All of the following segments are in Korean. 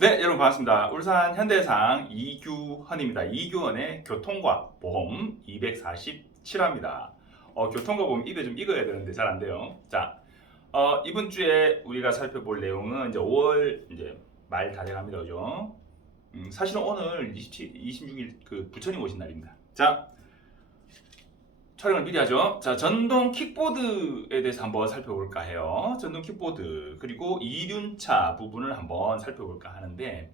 네, 여러분 반갑습니다. 울산 현대해상 이규헌입니다. 이규헌의 교통과 보험 247화입니다. 교통과 보험 입에 좀 익어야 되는데 잘 안 돼요. 자, 이번 주에 우리가 살펴볼 내용은 이제 5월 이제 말 다 돼갑니다, 그죠? 사실은 오늘 26일 그 부처님 오신 날입니다. 자, 촬영을 미리 하죠. 자, 전동 킥보드에 대해서 한번 살펴볼까 해요. 전동 킥보드 그리고 이륜차 부분을 한번 살펴볼까 하는데,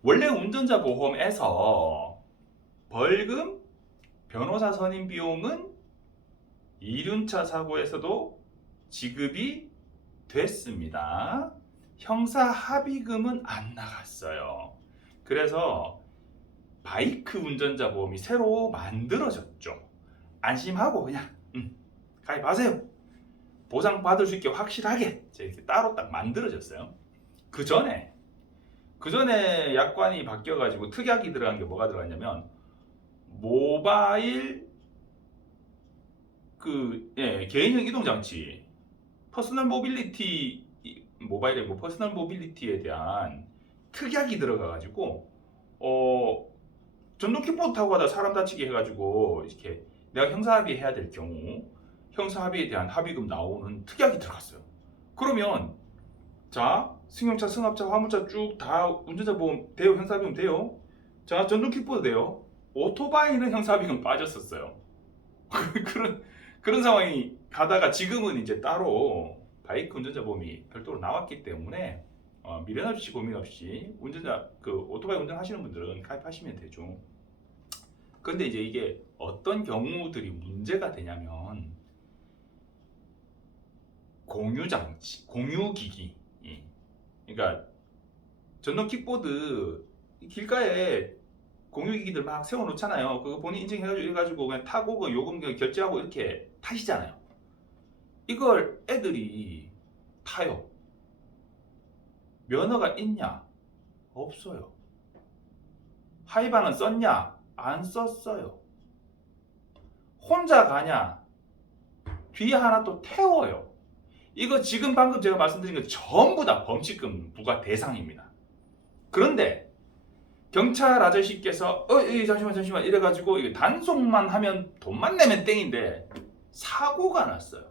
원래 운전자 보험에서 벌금, 변호사 선임 비용은 이륜차 사고에서도 지급이 됐습니다. 형사 합의금은 안 나갔어요. 그래서 바이크 운전자 보험이 새로 만들어졌죠. 안심하고 그냥 가입하세요. 보상받을 수 있게 확실하게 이렇게 따로 딱 만들어졌어요. 그 전에 약관이 바뀌어가지고 특약이 들어간 게 뭐가 들어갔냐면, 모바일 개인형 이동장치, 퍼스널 모빌리티, 모바일에 뭐 퍼스널 모빌리티에 대한 특약이 들어가가지고 전동 킥보드 타고 가다 사람 다치게 해가지고 이렇게 내가 형사합의 해야 될 경우 형사합의에 대한 합의금 나오는 특약이 들어갔어요. 그러면 자, 승용차, 승합차, 화물차 쭉 다 운전자 보험 돼요? 형사합의금 돼요? 자, 전동 킥보드 돼요? 오토바이는 형사합의금 빠졌었어요. 그런 상황이 가다가 지금은 이제 따로 바이크 운전자 보험이 별도로 나왔기 때문에 미련 없이 고민 없이 오토바이 운전하시는 분들은 가입하시면 되죠. 근데 이제 이게 어떤 경우들이 문제가 되냐면, 공유장치, 공유기기. 그러니까 전동 킥보드 길가에 공유기기들 막 세워놓잖아요. 그거 본인 인증해가지고 그냥 타고 그 요금 결제하고 이렇게 타시잖아요. 이걸 애들이 타요. 면허가 있냐? 없어요. 하이바는 썼냐? 안 썼어요. 혼자 가냐? 뒤에 하나 또 태워요. 이거 지금 방금 제가 말씀드린 거 전부 다 범칙금 부과 대상입니다. 그런데 경찰 아저씨께서 잠시만 이래가지고 이거 단속만 하면 돈만 내면 땡인데 사고가 났어요.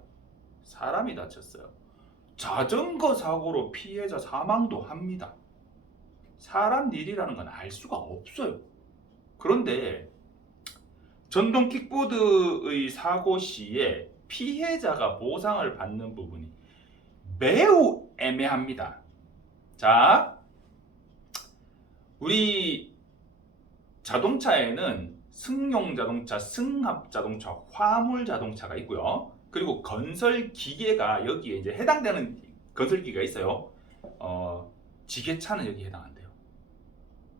사람이 다쳤어요. 자전거 사고로 피해자 사망도 합니다. 사람 일이라는 건 알 수가 없어요. 그런데 전동 킥보드의 사고 시에 피해자가 보상을 받는 부분이 매우 애매합니다. 자, 우리 자동차에는 승용 자동차, 승합 자동차, 화물 자동차가 있고요. 그리고 건설 기계가 여기에 이제 해당되는 건설 기계가 있어요. 지게차는 여기 해당 안 돼요.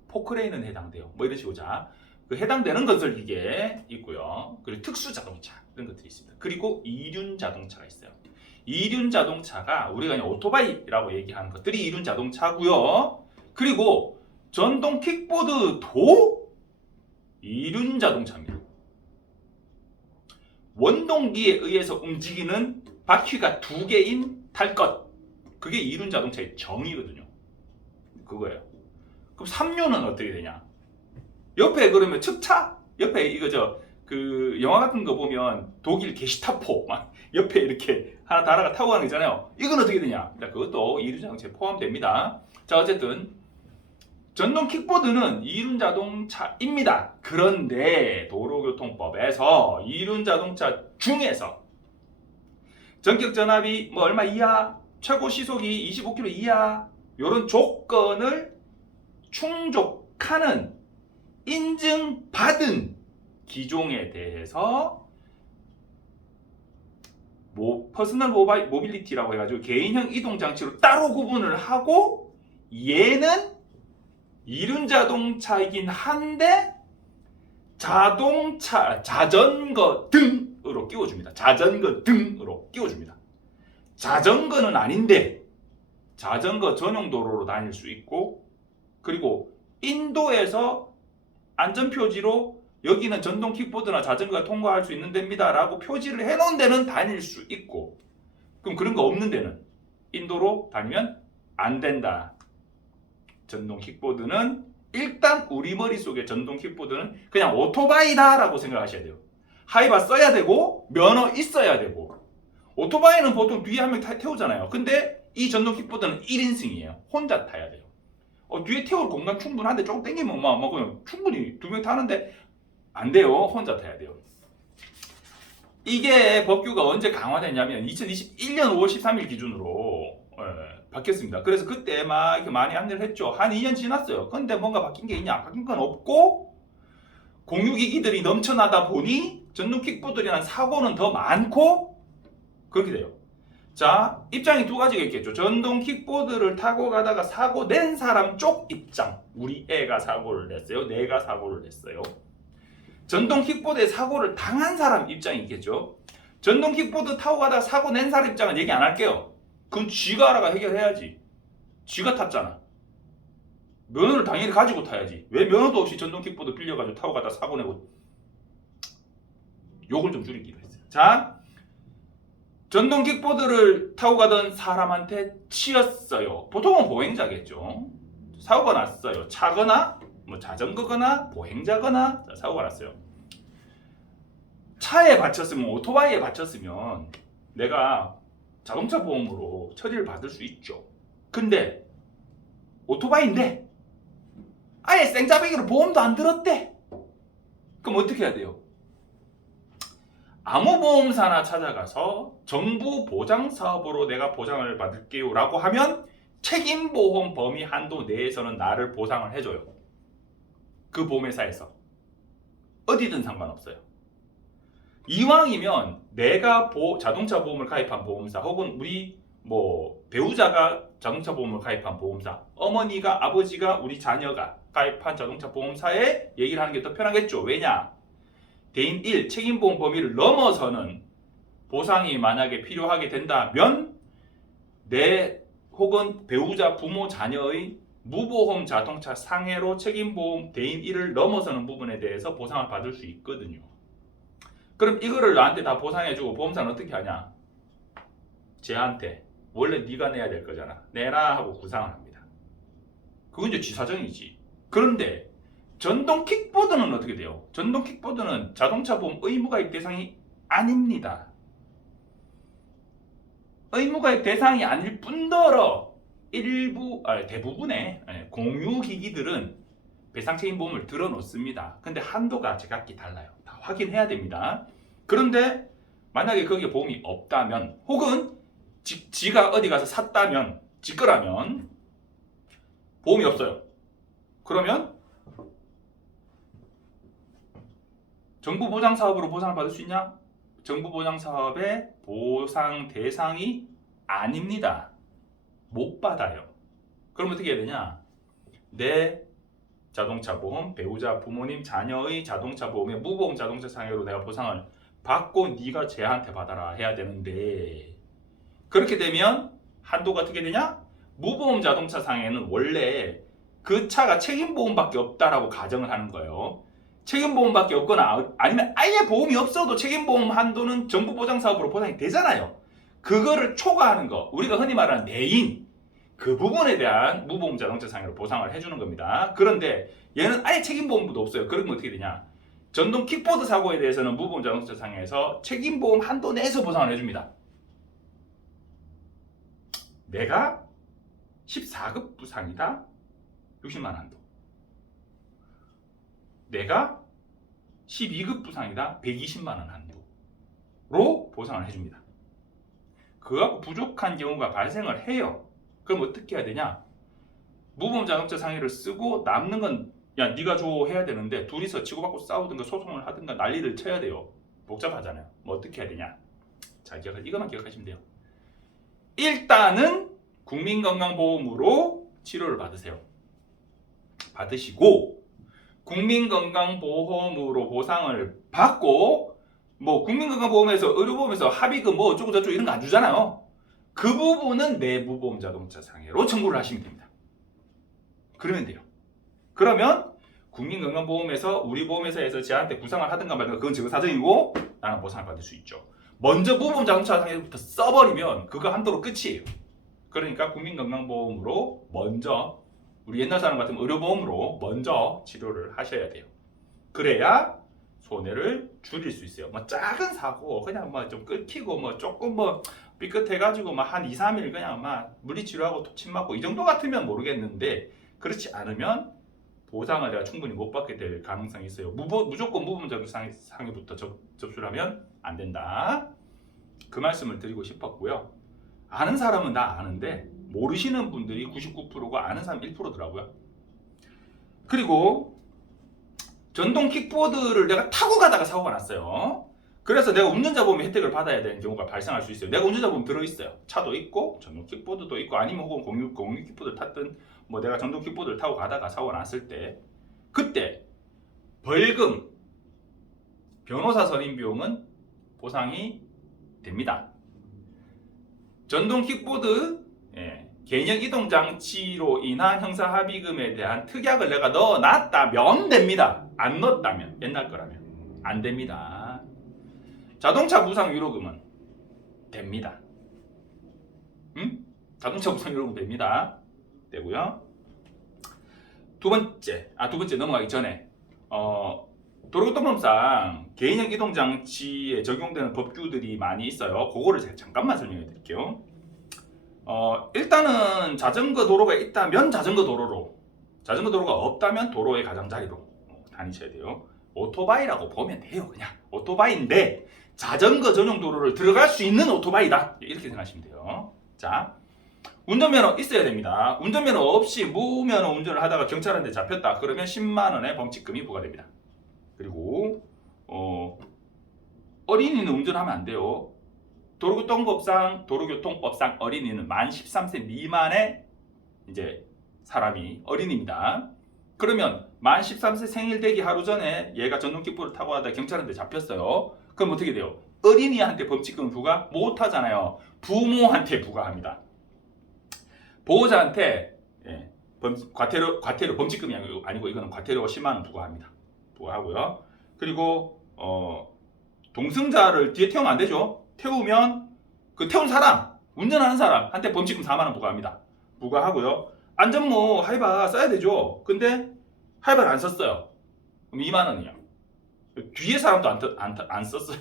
포크레인은 해당돼요. 뭐 이런 식으로. 자, 그 해당되는 건설 기계 있고요. 그리고 특수 자동차 이런 것들이 있습니다. 그리고 이륜 자동차가 있어요. 이륜 자동차가 우리가 그냥 오토바이라고 얘기하는 것들이 이륜 자동차고요. 그리고 전동 킥보드도 이륜 자동차입니다. 원동기에 의해서 움직이는 바퀴가 2개인 탈 것, 그게 이륜 자동차의 정의거든요. 그거예요. 그럼 3륜은 어떻게 되냐? 옆에 그러면 측차? 옆에 이거 그 영화 같은 거 보면 독일 게시타포 막 옆에 이렇게 하나 달아가 타고 가는 거 있잖아요. 이건 어떻게 되냐? 그것도 이륜 자동차에 포함됩니다. 자, 어쨌든 전동 킥보드는 이륜 자동차입니다. 그런데 도로교통법에서 이륜 자동차 중에서 전격 전압이 뭐 얼마 이하, 최고 시속이 25km 이하, 이런 조건을 충족하는 인증받은 기종에 대해서 퍼스널 모빌리티라고 해가지고 개인형 이동장치로 따로 구분을 하고, 얘는 이륜 자동차이긴 한데 자전거 등으로 끼워줍니다. 자전거 등으로 끼워줍니다. 자전거는 아닌데 자전거 전용 도로로 다닐 수 있고, 그리고 인도에서 안전표지로 여기는 전동 킥보드나 자전거가 통과할 수 있는 데입니다 라고 표지를 해놓은 데는 다닐 수 있고, 그럼 그런 거 없는 데는 인도로 다니면 안 된다. 전동 킥보드는 일단 우리 머릿속에 전동 킥보드는 그냥 오토바이다라고 생각하셔야 돼요. 하이바 써야 되고 면허 있어야 되고 오토바이는 보통 뒤에 한 명 태우잖아요. 근데 이 전동 킥보드는 1인승이에요. 혼자 타야 돼요. 뒤에 태울 공간 충분한데 조금 땡기면 막 그냥 충분히 2명 타는데 안 돼요. 혼자 타야 돼요. 이게 법규가 언제 강화됐냐면 2021년 5월 13일 기준으로 바뀌었습니다. 그래서 그때 막 이렇게 많이 안내를 했죠. 한 2년 지났어요. 근데 뭔가 바뀐 게 있냐? 바뀐 건 없고 공유기기들이 넘쳐나다 보니 전동 킥보드라는 사고는 더 많고 그렇게 돼요. 자, 입장이 두 가지가 있겠죠. 전동 킥보드를 타고 가다가 사고 낸 사람 쪽 입장. 우리 애가 사고를 냈어요. 내가 사고를 냈어요. 전동 킥보드에 사고를 당한 사람 입장이 있겠죠. 전동 킥보드 타고 가다가 사고 낸 사람 입장은 얘기 안 할게요. 그건 쥐가 알아가 해결해야지. 쥐가 탔잖아. 면허를 당연히 가지고 타야지. 왜 면허도 없이 전동 킥보드 빌려가지고 타고 가다가 사고 내고. 요걸 좀 줄이기로 했어요. 자, 전동 킥보드를 타고 가던 사람한테 치였어요. 보통은 보행자겠죠. 사고가 났어요. 차거나 뭐 자전거거나 보행자거나 사고가 났어요. 차에 받쳤으면 오토바이에 받쳤으면 내가 자동차 보험으로 처리를 받을 수 있죠. 근데 오토바이인데 아예 생짜배기로 보험도 안 들었대. 그럼 어떻게 해야 돼요? 아무 보험사나 찾아가서 정부 보장 사업으로 내가 보장을 받을게요 라고 하면 책임보험 범위 한도 내에서는 나를 보상을 해줘요. 그 보험회사에서 어디든 상관없어요. 이왕이면 내가 자동차 보험을 가입한 보험사 혹은 우리 배우자가 자동차 보험을 가입한 보험사, 어머니가 아버지가 우리 자녀가 가입한 자동차 보험사에 얘기를 하는 게 더 편하겠죠. 왜냐? 대인 1 책임보험 범위를 넘어서는 보상이 만약에 필요하게 된다면 내 혹은 배우자 부모 자녀의 무보험 자동차 상해로 책임보험 대인 1을 넘어서는 부분에 대해서 보상을 받을 수 있거든요. 그럼 이거를 나한테 다 보상해주고 보험사는 어떻게 하냐? 쟤한테 원래 네가 내야 될 거잖아. 내라 하고 구상을 합니다. 그건 이제 지 사정이지. 그런데 전동 킥보드는 어떻게 돼요? 전동 킥보드는 자동차 보험 의무가입 대상이 아닙니다. 의무가입 대상이 아닐 뿐더러 대부분의 공유기기들은 배상책임보험을 들어놓습니다. 근데 한도가 제각기 달라요. 다 확인해야 됩니다. 그런데 만약에 거기에 보험이 없다면 혹은 지가 어디 가서 샀다면 지 거라면 보험이 없어요. 그러면 정부 보장 사업으로 보상을 받을 수 있냐? 정부 보장 사업의 보상 대상이 아닙니다. 못 받아요. 그럼 어떻게 해야 되냐? 내 자동차 보험, 배우자, 부모님, 자녀의 자동차 보험에 무보험 자동차 상해로 내가 보상을 받고 네가 쟤한테 받아라 해야 되는데 그렇게 되면 한도가 어떻게 되냐? 무보험 자동차 상해는 원래 그 차가 책임보험밖에 없다라고 가정을 하는 거예요. 책임보험밖에 없거나 아니면 아예 보험이 없어도 책임보험 한도는 정부 보장 사업으로 보상이 되잖아요. 그거를 초과하는 거, 우리가 흔히 말하는 내인, 그 부분에 대한 무보험 자동차 상해로 보상을 해주는 겁니다. 그런데 얘는 아예 책임보험도 없어요. 그러면 어떻게 되냐? 전동 킥보드 사고에 대해서는 무보험 자동차 상해에서 책임보험 한도 내에서 보상을 해줍니다. 내가 14급 부상이다. 60만 한도. 내가 12급 부상이다. 120만 원 한도로 보상을 해줍니다. 그하고 부족한 경우가 발생을 해요. 그럼 어떻게 해야 되냐? 무보험 자동차 상해를 쓰고 남는 건 야 네가 줘 해야 되는데 둘이서 치고받고 싸우든가 소송을 하든가 난리를 쳐야 돼요. 복잡하잖아요. 뭐 어떻게 해야 되냐? 자, 이것만 기억하시면 돼요. 일단은 국민건강보험으로 치료를 받으세요. 받으시고 국민건강보험으로 보상을 받고 국민건강보험에서 의료보험에서 합의금 어쩌고 저쩌고 이런 거 안 주잖아요. 그 부분은 내 무보험 자동차 상해로 청구를 하시면 됩니다. 그러면 돼요. 그러면 국민건강보험에서 우리 보험회사에서 쟤한테 구상을 하든가 말든가 그건 제 사정이고 나는 보상을 받을 수 있죠. 먼저 무보험 자동차 상해부터 써버리면 그거 한도로 끝이에요. 그러니까 국민건강보험으로 먼저 우리 옛날 사람 같으면 의료보험으로 먼저 치료를 하셔야 돼요. 그래야 손해를 줄일 수 있어요. 뭐 작은 사고 그냥 뭐 좀 끊기고 뭐 조금 뭐 삐끗해가지고 뭐 한 2, 3일 그냥 막 물리치료하고 침 맞고 이 정도 같으면 모르겠는데 그렇지 않으면 보상을 내가 충분히 못 받게 될 가능성이 있어요. 무조건 무보험적 상해부터 접수를 하면 안 된다. 그 말씀을 드리고 싶었고요. 아는 사람은 다 아는데 모르시는 분들이 99%가 아는 사람 1%더라고요. 그리고 전동 킥보드를 내가 타고 가다가 사고가 났어요. 그래서 내가 운전자 보험 혜택을 받아야 되는 경우가 발생할 수 있어요. 내가 운전자 보험 들어있어요. 차도 있고 전동 킥보드도 있고 아니면 혹은 공유 킥보드를 탔든 뭐 내가 전동 킥보드를 타고 가다가 사고가 났을 때 그때 벌금, 변호사 선임 비용은 보상이 됩니다. 전동 킥보드 개인형 이동 장치로 인한 형사 합의금에 대한 특약을 내가 넣어놨다면 됩니다. 안 넣었다면 옛날 거라면 안 됩니다. 자동차 부상 위로금은 됩니다. 자동차 부상 위로금 됩니다. 되고요. 두 번째 넘어가기 전에 도로교통법상 개인형 이동 장치에 적용되는 법규들이 많이 있어요. 그거를 제가 잠깐만 설명해 드릴게요. 일단은 자전거 도로가 있다면 자전거 도로가 없다면 도로의 가장자리로 다니셔야 돼요. 오토바이라고 보면 돼요. 그냥 오토바이인데 자전거 전용 도로를 들어갈 수 있는 오토바이다. 이렇게 생각하시면 돼요. 자, 운전면허 있어야 됩니다. 운전면허 없이 무면허 운전을 하다가 경찰한테 잡혔다. 그러면 10만 원의 범칙금이 부과됩니다. 그리고 어린이는 운전하면 안 돼요. 도로교통법상 어린이는 만 13세 미만의 이제 사람이 어린이입니다. 그러면 만 13세 생일 되기 하루 전에 얘가 전동 킥보드를 타고 가다가 경찰한테 잡혔어요. 그럼 어떻게 돼요? 어린이한테 범칙금 부과 못 하잖아요. 부모한테 부과합니다. 보호자한테 과태료 범칙금이 아니고 이거는 과태료 10만 원 부과하고요. 그리고 동승자를 뒤에 태우면 안 되죠. 태우면 그 태운 사람, 운전하는 사람한테 범칙금 4만 원 부과하고요. 안전모 하이바 써야 되죠. 근데 하이바를 안 썼어요. 그럼 2만 원이요. 뒤에 사람도 안 썼어요.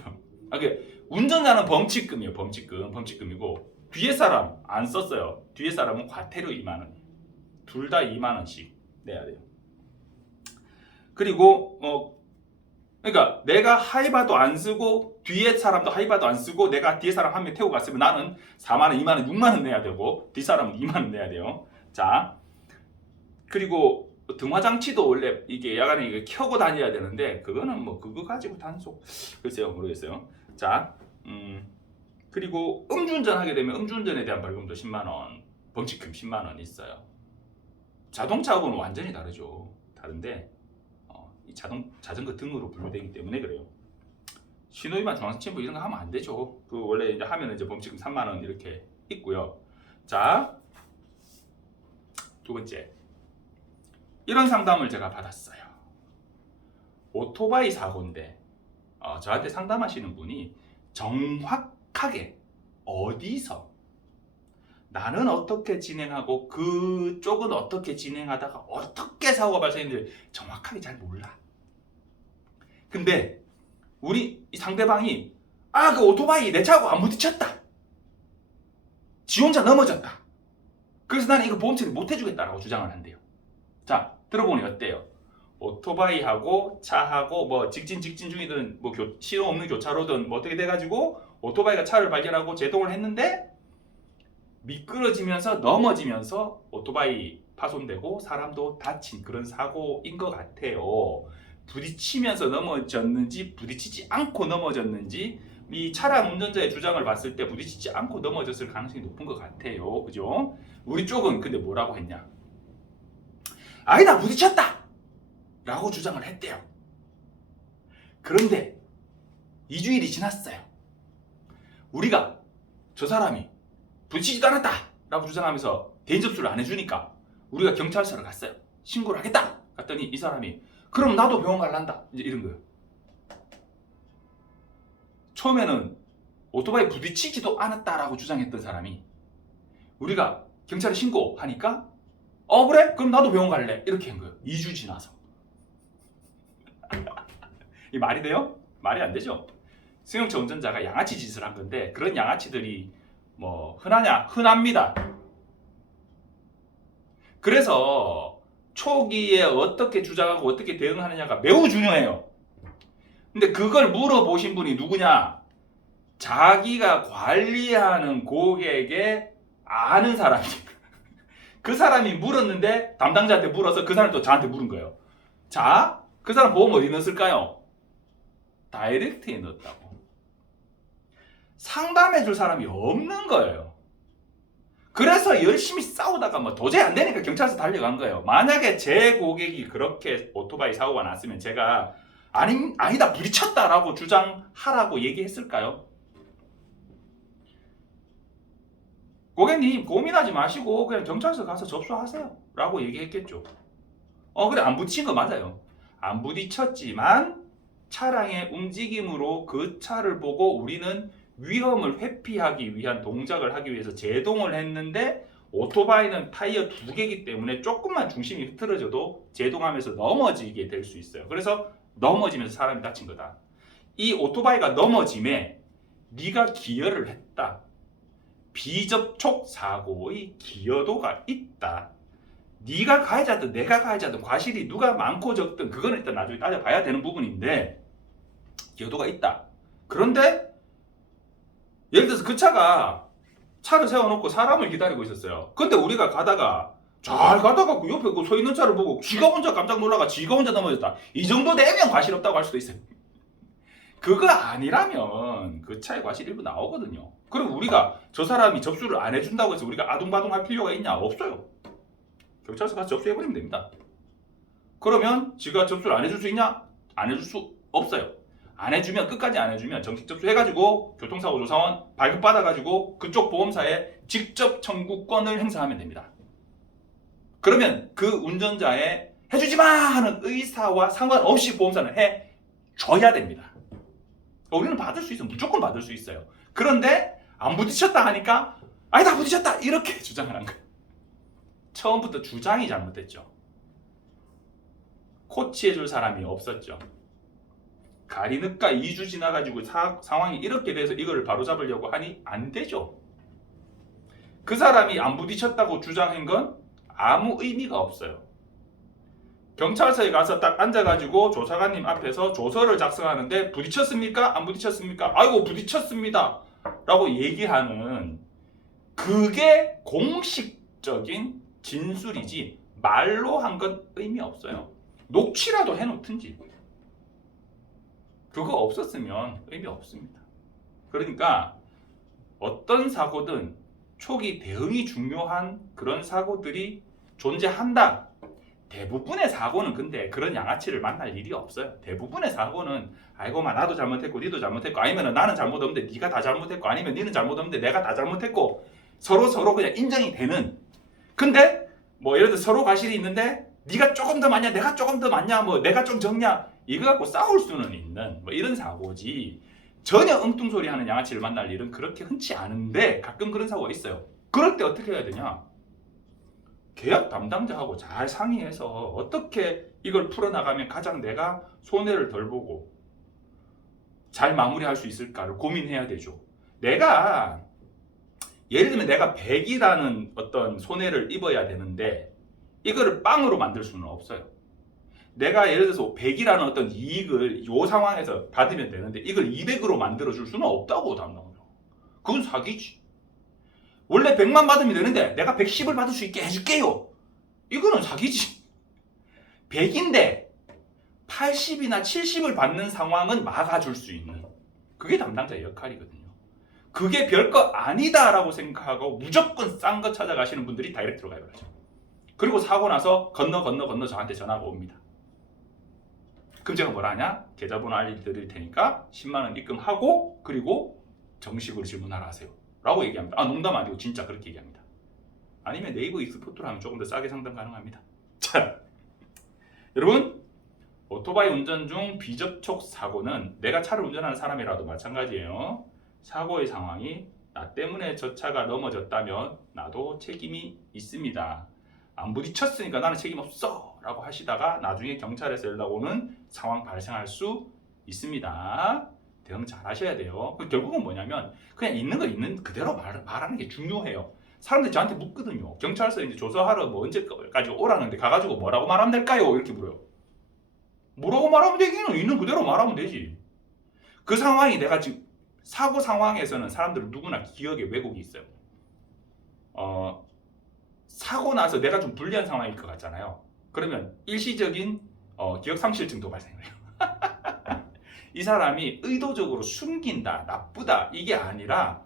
운전자는 범칙금이에요. 범칙금이고 뒤에 사람 안 썼어요. 뒤에 사람은 과태료 2만 원. 둘 다 2만 원씩 내야 돼요. 그리고 그러니까 내가 하이바도 안 쓰고 뒤에 사람도 하이바도 안 쓰고 내가 뒤에 사람 한 명 태우고 갔으면 나는 4만 원, 2만 원, 6만 원 내야 되고 뒤 사람은 2만 원 내야 돼요. 자, 그리고 등화 장치도 원래 이게 야간에 이게 켜고 다녀야 되는데 그거는 뭐 그거 가지고 단속 글쎄요 모르겠어요. 자, 그리고 음주운전 하게 되면 음주운전에 대한 벌금도 10만 원, 범칙금 10만 원 있어요. 자동차하고는 완전히 다르죠. 다른데 이 자전거 등으로 분류되기 때문에 그래요. 신호위반 정상침보 이런 거 하면 안 되죠. 그 원래 이제 하면 이제 범칙금 3만 원 이렇게 있고요. 자, 두 번째. 이런 상담을 제가 받았어요. 오토바이 사고인데 저한테 상담하시는 분이 정확하게 어디서 나는 어떻게 진행하고 그쪽은 어떻게 진행하다가 어떻게 사고가 발생했는지 정확하게 잘 몰라. 근데 우리 상대방이 그 오토바이 내 차하고 안 부딪혔다. 지 혼자 넘어졌다. 그래서 나는 이거 보험처리 못 해주겠다라고 주장을 한대요. 자, 들어보니 어때요? 오토바이하고 차하고 뭐 직진 중이든 뭐 신호 없는 교차로든 뭐 어떻게 돼가지고 오토바이가 차를 발견하고 제동을 했는데 미끄러지면서 넘어지면서 오토바이 파손되고 사람도 다친 그런 사고인 것 같아요. 부딪히면서 넘어졌는지 부딪히지 않고 넘어졌는지 이 차량 운전자의 주장을 봤을 때 부딪히지 않고 넘어졌을 가능성이 높은 것 같아요. 그죠? 우리 쪽은 근데 뭐라고 했냐? 아니다 부딪혔다! 라고 주장을 했대요. 그런데 2주일이 지났어요. 우리가 저 사람이 부딪히지도 않았다! 라고 주장하면서 대인 접수를 안 해주니까 우리가 경찰서를 갔어요. 신고를 하겠다! 갔더니 이 사람이 그럼 나도 병원 갈란다! 이제 이런 거예요. 처음에는 오토바이 부딪히지도 않았다라고 주장했던 사람이 우리가 경찰에 신고하니까 그래? 그럼 나도 병원 갈래. 이렇게 한 거예요. 2주 지나서. 이 말이 돼요? 말이 안 되죠. 승용차 운전자가 양아치 짓을 한 건데 그런 양아치들이 뭐 흔하냐? 흔합니다. 그래서 초기에 어떻게 주장하고 어떻게 대응하느냐가 매우 중요해요. 근데 그걸 물어보신 분이 누구냐? 자기가 관리하는 고객의 아는 사람이에요. 그 사람이 물었는데 담당자한테 물어서 그 사람이 또 저한테 물은 거예요. 자, 그 사람 보험 어디 넣었을까요? 다이렉트에 넣었다고. 상담해 줄 사람이 없는 거예요. 그래서 열심히 싸우다가 뭐 도저히 안 되니까 경찰서 달려간 거예요. 만약에 제 고객이 그렇게 오토바이 사고가 났으면 제가 아니다 부딪혔다라고 주장하라고 얘기했을까요? 고객님 고민하지 마시고 그냥 경찰서 가서 접수하세요 라고 얘기했겠죠. 그래 안 부딪힌 거 맞아요. 안 부딪혔지만 차량의 움직임으로 그 차를 보고 우리는 위험을 회피하기 위한 동작을 하기 위해서 제동을 했는데 오토바이는 타이어 2개이기 때문에 조금만 중심이 흐트러져도 제동하면서 넘어지게 될 수 있어요. 그래서 넘어지면서 사람이 다친 거다. 이 오토바이가 넘어짐에 네가 기여를 했다. 비접촉 사고의 기여도가 있다. 네가 가해자든 내가 가해자든 과실이 누가 많고 적든 그거는 일단 나중에 따져봐야 되는 부분인데 기여도가 있다. 그런데 예를 들어서 그 차를 세워놓고 사람을 기다리고 있었어요. 근데 우리가 가다가 잘 가다가 그 옆에 그 서 있는 차를 보고 지가 혼자 깜짝 놀라가 지가 혼자 넘어졌다. 이 정도 되면 과실 없다고 할 수도 있어요. 그거 아니라면 그 차에 과실 일부 나오거든요. 그럼 우리가 저 사람이 접수를 안 해준다고 해서 우리가 아둥바둥 할 필요가 있냐? 없어요. 경찰서 가서 접수해버리면 됩니다. 그러면 지가 접수를 안 해줄 수 있냐? 안 해줄 수 없어요. 안 해주면 끝까지 안 해주면 정식 접수해가지고 교통사고 조사원 발급받아가지고 그쪽 보험사에 직접 청구권을 행사하면 됩니다. 그러면 그 운전자의 해주지마 하는 의사와 상관없이 보험사는 해줘야 됩니다. 우리는 받을 수 있어요. 무조건 받을 수 있어요. 그런데 안 부딪혔다 하니까 아니다 부딪혔다 이렇게 주장을 한 거예요. 처음부터 주장이 잘못됐죠. 코치해줄 사람이 없었죠. 가리늦가 2주 지나가지고 상황이 이렇게 돼서 이걸 바로잡으려고 하니 안 되죠. 그 사람이 안 부딪혔다고 주장한 건 아무 의미가 없어요. 경찰서에 가서 딱 앉아가지고 조사관님 앞에서 조서를 작성하는데 부딪혔습니까? 안 부딪혔습니까? 아이고 부딪혔습니다 라고 얘기하는 그게 공식적인 진술이지 말로 한 건 의미 없어요. 녹취라도 해놓든지 그거 없었으면 의미 없습니다. 그러니까 어떤 사고든 초기 대응이 중요한 그런 사고들이 존재한다. 대부분의 사고는 근데 그런 양아치를 만날 일이 없어요. 대부분의 사고는 아이고마 나도 잘못했고 니도 잘못했고 아니면 나는 잘못 없는데 니가 다 잘못했고 아니면 니는 잘못 없는데 내가 다 잘못했고 서로 그냥 인정이 되는. 근데 뭐 예를 들어 서로 과실이 있는데 니가 조금 더 많냐 내가 조금 더 많냐 뭐 내가 좀 적냐 이거 갖고 싸울 수는 있는 뭐 이런 사고지 전혀 엉뚱소리 하는 양아치를 만날 일은 그렇게 흔치 않은데 가끔 그런 사고가 있어요. 그럴 때 어떻게 해야 되냐? 계약 담당자하고 잘 상의해서 어떻게 이걸 풀어나가면 가장 내가 손해를 덜 보고 잘 마무리할 수 있을까를 고민해야 되죠. 내가 예를 들면 내가 100이라는 어떤 손해를 입어야 되는데 이거를 빵으로 만들 수는 없어요. 내가 예를 들어서 100이라는 어떤 이익을 이 상황에서 받으면 되는데 이걸 200으로 만들어줄 수는 없다고 담당자. 그건 사기지. 원래 100만 받으면 되는데 내가 110을 받을 수 있게 해줄게요. 이거는 사기지. 100인데 80이나 70을 받는 상황은 막아줄 수 있는 그게 담당자의 역할이거든요. 그게 별거 아니다라고 생각하고 무조건 싼 거 찾아가시는 분들이 다이렉트로 가입을 하죠. 그리고 사고 나서 건너 저한테 전화가 옵니다. 그럼 제가 뭐라 하냐? 계좌번호 알려드릴 테니까 10만 원 입금하고 그리고 정식으로 질문하라 하세요 라고 얘기합니다. 농담 아니고 진짜 그렇게 얘기합니다. 아니면 네이버 익스포트로 하면 조금 더 싸게 상담 가능합니다. 자, 여러분 오토바이 운전 중 비접촉 사고는 내가 차를 운전하는 사람이라도 마찬가지예요. 사고의 상황이 나 때문에 저 차가 넘어졌다면 나도 책임이 있습니다. 안 부딪혔으니까 나는 책임 없어 라고 하시다가 나중에 경찰에서 연락 오는 상황 발생할 수 있습니다. 대응 잘 하셔야 돼요. 결국은 뭐냐면 그냥 있는 거 있는 그대로 말하는 게 중요해요. 사람들이 저한테 묻거든요. 경찰서 이제 조사하러 뭐 언제까지 오라는데 가가지고 뭐라고 말하면 될까요? 이렇게 물어요. 뭐라고 말하면 되기는 있는 그대로 말하면 되지. 그 상황이 내가 지금 사고 상황에서는 사람들은 누구나 기억에 왜곡이 있어요. 사고 나서 내가 좀 불리한 상황일 것 같잖아요. 그러면 일시적인 기억 상실증도 발생해요. 이 사람이 의도적으로 숨긴다, 나쁘다 이게 아니라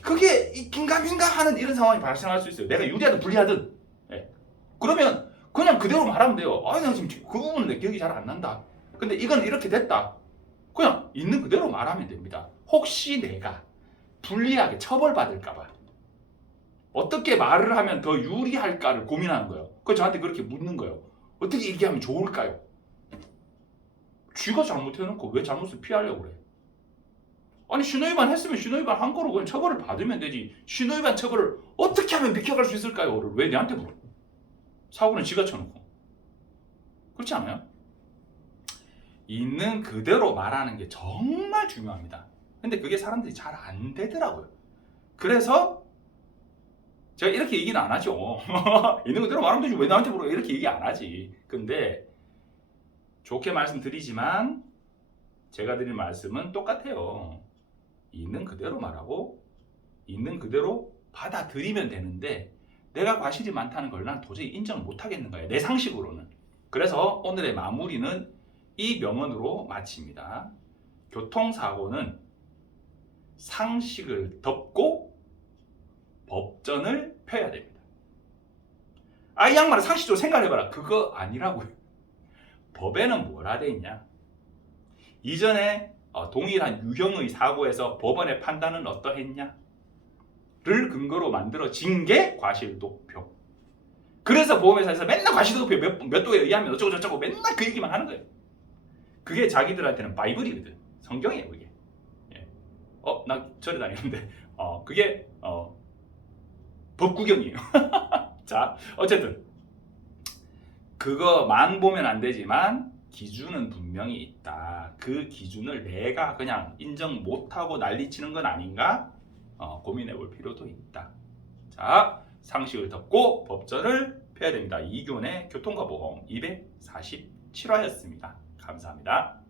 그게 긴가민가 하는 이런 상황이 발생할 수 있어요. 내가 유리하든 불리하든. 예. 그러면 그냥 그대로 말하면 돼요. 아, 나 지금 그 부분은 내 기억이 잘 안 난다. 근데 이건 이렇게 됐다. 그냥 있는 그대로 말하면 됩니다. 혹시 내가 불리하게 처벌받을까봐 어떻게 말을 하면 더 유리할까를 고민하는 거예요. 그래서 저한테 그렇게 묻는 거예요. 어떻게 얘기하면 좋을까요? 쥐가 잘못해놓고 왜 잘못을 피하려고 그래? 아니 신호위반 했으면 신호위반 한 거로 그냥 처벌을 받으면 되지. 신호위반 처벌을 어떻게 하면 비켜갈 수 있을까요?를 왜 내한테 물어? 사고는 지가 쳐놓고. 그렇지 않아요? 있는 그대로 말하는 게 정말 중요합니다. 근데 그게 사람들이 잘 안 되더라고요. 그래서 제가 이렇게 얘기는 안 하죠. 있는 그대로 말하면 되지 왜 나한테 물어? 이렇게 얘기 안 하지. 근데 좋게 말씀드리지만 제가 드린 말씀은 똑같아요. 있는 그대로 말하고 있는 그대로 받아들이면 되는데 내가 과실이 많다는 걸 난 도저히 인정을 못 하겠는 거예요. 내 상식으로는. 그래서 오늘의 마무리는 이 명언으로 마칩니다. 교통사고는 상식을 덮고 법전을 펴야 됩니다. 이 양반은 상식적으로 생각해봐라. 그거 아니라고요. 법에는 뭐라 돼 있냐? 이전에 동일한 유형의 사고에서 법원의 판단은 어떠했냐? 를 근거로 만들어진 게 과실도표. 그래서 보험회사에서 맨날 과실도표 몇 도에 의하면 어쩌고 저쩌고 맨날 그 얘기만 하는 거예요. 그게 자기들한테는 바이블이거든. 성경이에요, 그게. 예. 나 절에 다니는데 그게 법구경이에요. 자, 어쨌든 그거만 보면 안 되지만 기준은 분명히 있다. 그 기준을 내가 그냥 인정 못하고 난리치는 건 아닌가? 고민해 볼 필요도 있다. 자, 상식을 덮고 법전을 펴야 됩니다. 이규원의 교통과 보험 247화였습니다. 감사합니다.